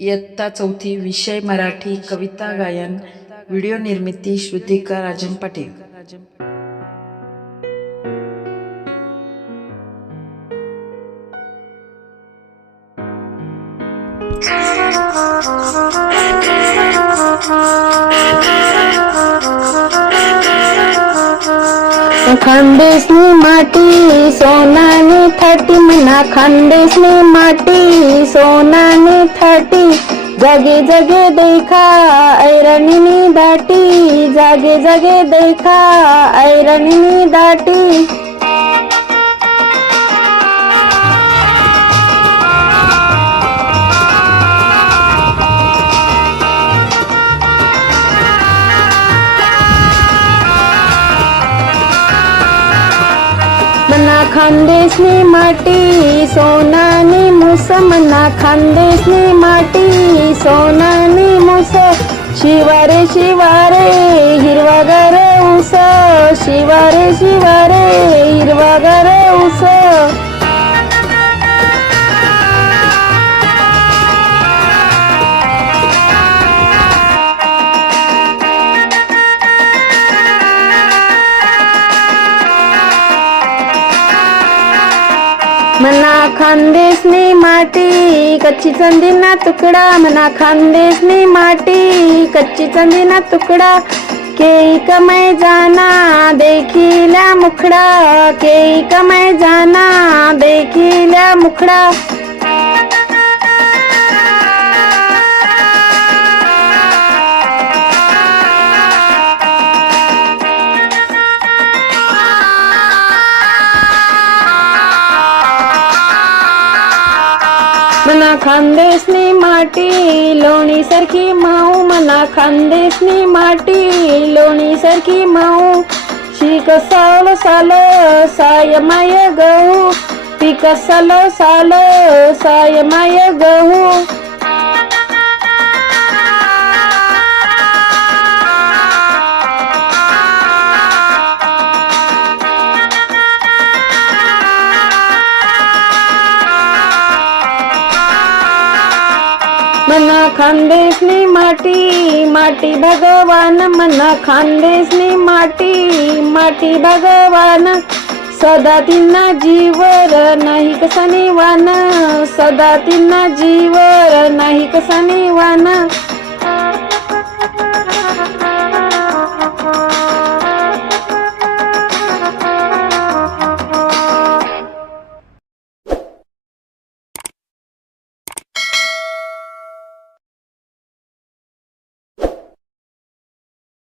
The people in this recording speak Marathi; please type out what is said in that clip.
इयत्ता चौथी विषय मराठी कविता गायन व्हिडिओ निर्मिती श्रुतिका राजन पाटील। खानदेशनी माटी सोनानी थाटी मना खानदेशनी माटी सोनानी थाटी जागे जागे देखा ऐरणीनी दाटी जागे जागे देखा ऐरणीनी दाटी मना खानदेशनी माटी सोनानी मुस मना खानदेशनी माटी सोनानी मुस शिवारे शिवारे हिरवागार ऊस शिवारे शिवारे हिरवागार ऊस मना खानदेशनी माटी कच्ची चांदीना तुकडा मना खानदेशनी माटी कच्ची चांदीना तुकडा केई कमाई जाना देखिल्या मुखडा केई कमाई जाना देखिल्या मुखडा मना खानदेशनी माटी लोणी सारखी माऊ मना खानदेशनी माटी लोणी सारखी माऊ शिक साल साल साय माय गहू पीक साल साल साय माय गहू मना खानदेशनी माटी माटी भगवान मना खानदेशनी माटी माटी भगवान सदा तिन्ना जीवर नाही कसा निवान सदा तिन्ना जीवर नाही कसा निवान